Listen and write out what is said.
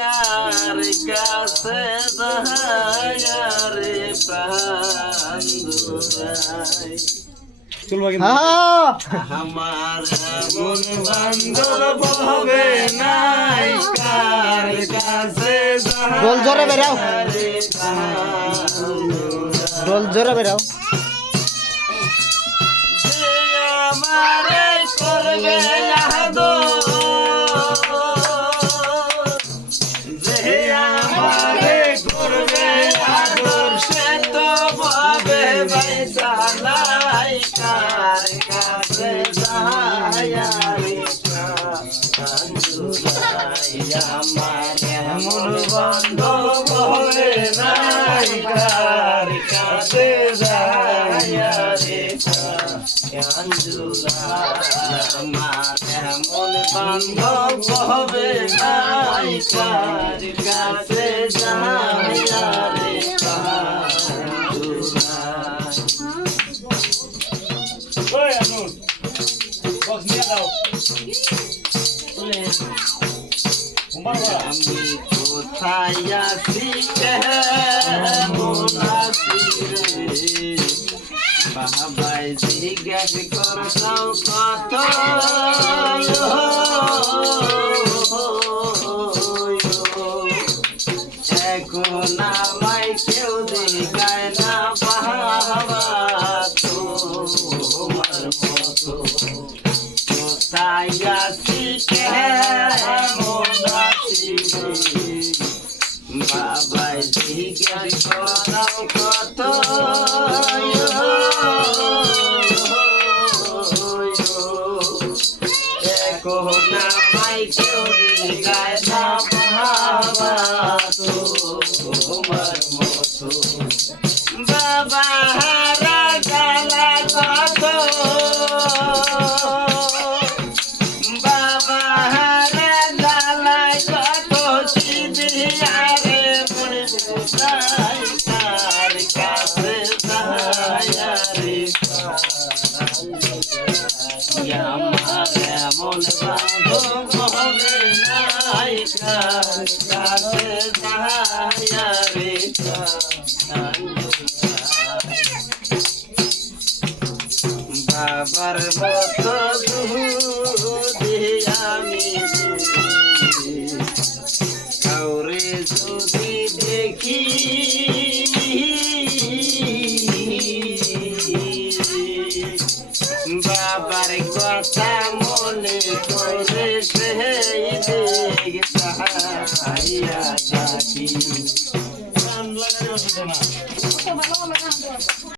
यार कासे दहायारे पांदुराई আমার মন বান্ধব হবে নাই কার কাছে ডোল জোরে বেরাও ডোল জোরে বেরাও যে আমারে করবে আদো যে আমারে করবে আদর সে তো পাবে পয়সা নাই কার কাছে যায়ারে আমার এমন বান্ধব হবে নাই কার কাছে যায়ারে আমার এমন বান্ধব হবে নাই কার কাছে যায়ারে ওই আনুর বক্স নিয়ে দাও আমি কোথায় আছি কেমন আছি রে বাবাই জিজ্ঞেস করতাও কত এখন আমায় কেউ দেখায় না বাবা তোমার মতো কোথায় আছি কেমন আছি বাবাই জিজ্ঞেস করতাও কত এখন আমায় কেউ দেখায় না বাবা তোমার মতো বাবা হারা গেলা কত বাবা হারা গেলা কত সিদিয়ারে মনে বুঝাই তার কাছে যায়ারে আমার এমন বান্ধব হবে নাই কার কাছে যায়ারে বাবার মতো দুধে আমি কাউরে যদি দেখি বাবার কথা মনে করে সেই দিক তাহাইয়া থাকি।